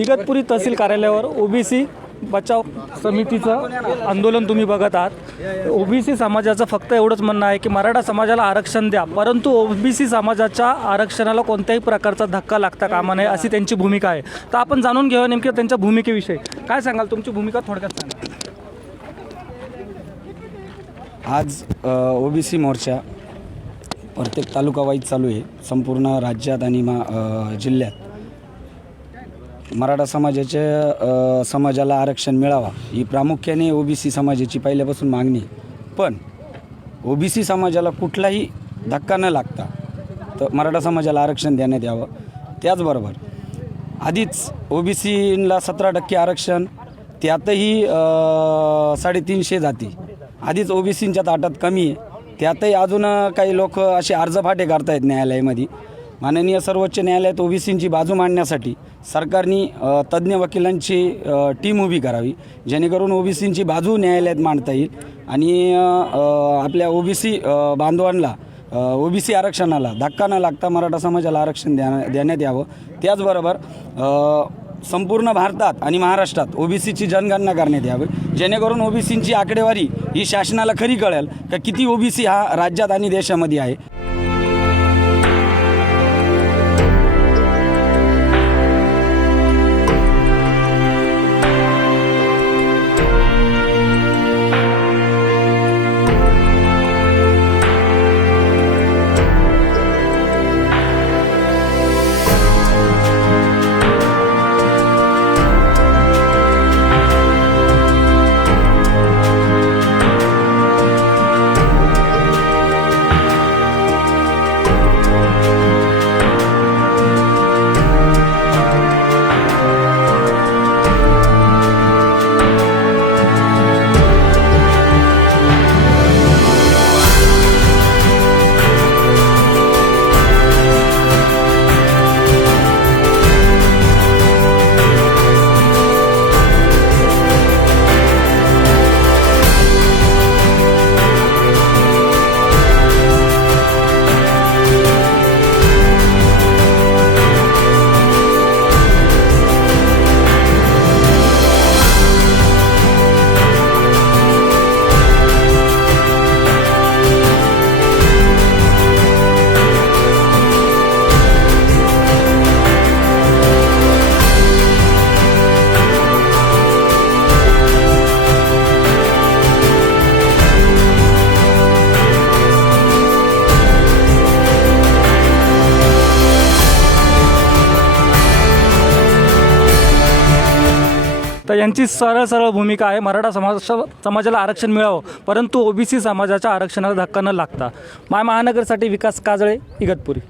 इगतपुरी तहसील कार्यालयावर ओबीसी बचाव समितीचं आंदोलन तुम्ही बघत आहात। ओबीसी समाजाचं फक्त एवढंच म्हणणं आहे की मराठा समाजाला आरक्षण द्या, परंतु ओबीसी समाजाच्या आरक्षणाला कोणत्याही प्रकारचा धक्का लागता कामा नये अशी त्यांची भूमिका आहे। तर आपण जाणून घेऊया नेमकी त्यांच्या भूमिकेविषयी काय सांगाल, तुमची भूमिका थोडक्यात सांगा। आज ओबीसी मोर्चा प्रत्येक तालुका वाईज चालू आहे। संपूर्ण राज्यात आणि जिल्ह्यात मराठा समाजाला आरक्षण मिळावा ही प्रामुख्याने ओबीसी समाजाची पहिल्यापासून मागणी आहे। पण ओबीसी समाजाला कुठलाही धक्का न लागता तर मराठा समाजाला आरक्षण देण्यात यावं। त्याचबरोबर आधीच ओबीसीला 17% आरक्षण, त्यातही 350 जाती आधीच ओबीसींच्या ताटात कमी आहे। त्यातही अजून काही लोक असे अर्जफाटे करतायत न्यायालयामध्ये। माननीय सर्वोच्च न्यायालयात ओबीसींची बाजू मांडण्यासाठी सरकारने तज्ज्ञ वकिलांची टीम उभी करावी, जेणेकरून ओबीसींची बाजू न्यायालयात मांडता येईल आणि आपल्या ओबीसी बांधवांना ओबीसी आरक्षणाला धक्का न लागता मराठा समाजाला आरक्षण देण्यात यावं। त्याचबरोबर संपूर्ण भारतात आणि महाराष्ट्रात ओबीसीची जनगणना करण्यात यावी, जेणेकरून ओबीसींची आकडेवारी ही शासनाला खरी कळेल का किती ओबीसी हा राज्यात आणि देशामध्ये आहे। तर यांची सरळ भूमिका आहे, मराठा समाजाला आरक्षण मिळावं, परंतु ओबीसी समाजाच्या आरक्षणाला धक्का न लागता। महानगरसाठी विकास काजळे, इगतपुरी।